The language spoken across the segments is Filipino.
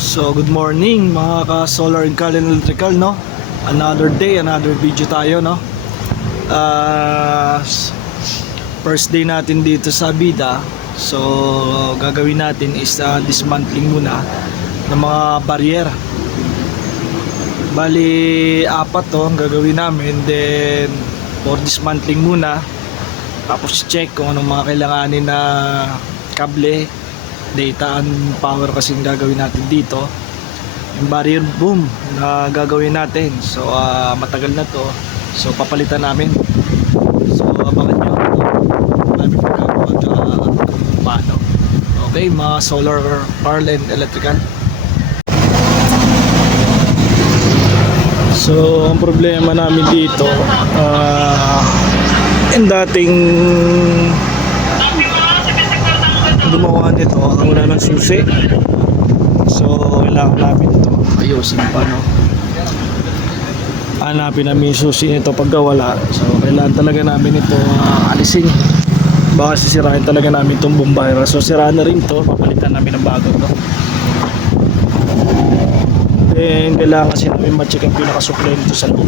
So good morning mga ka-solar and Cal electrical, no? Another day, another video tayo, no? First day natin dito sa Abida. So gagawin natin is dismantling muna ng mga barrier. Bali apat to ang gagawin namin. Then for dismantling muna, tapos check kung anong mga kailanganin na kable, data and power kasing gagawin natin dito. Yung barrier boom na gagawin natin, so matagal na to, so papalitan namin. So abangan nyo namin pagkakapag paano. Okay, mga solar, Carl and electrical. So ang problema namin dito, yung dating gumawa nito ang wala ng susi, so kailangan namin ito ayusin pa, no? Hanapin namin yung susi nito pagka wala, so kailangan talaga namin ito alisin, baka sisirain talaga namin itong bumbira. So siraan na rin ito, papalitan namin ng bago to. Then kailangan kasi namin ma-check ang pinaka-supply nito sa loob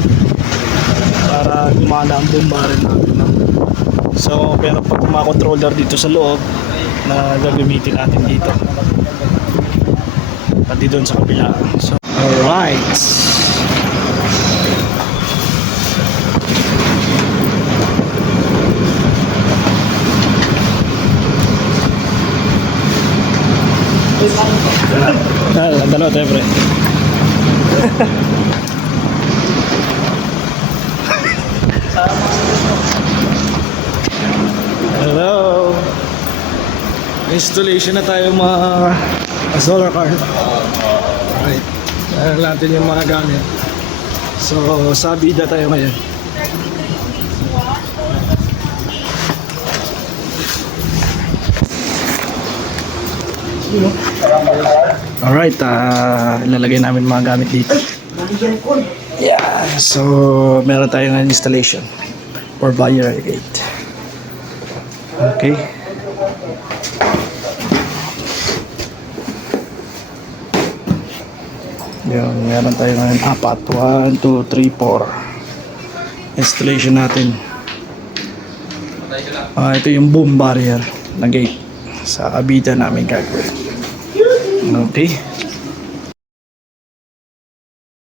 para gumana ang bumbira namin, no? So pero pag mga controller dito sa loob na gagamitin natin dito, pati doon sa kabila. So alright, dalawa tayo, pre. Hello, installation na tayo mga solar car. Alright, alam natin yung mga gamit. So sa Abida tayo ngayon. Alright, ilalagay namin mga gamit dito. Yeah, so meron tayong installation for barrier gate. Okay. Yun, meron tayo ngayon apat. 1, 2, 3, 4 installation natin. Ito yung boom barrier na gate sa Abida namin gagawin. Okay.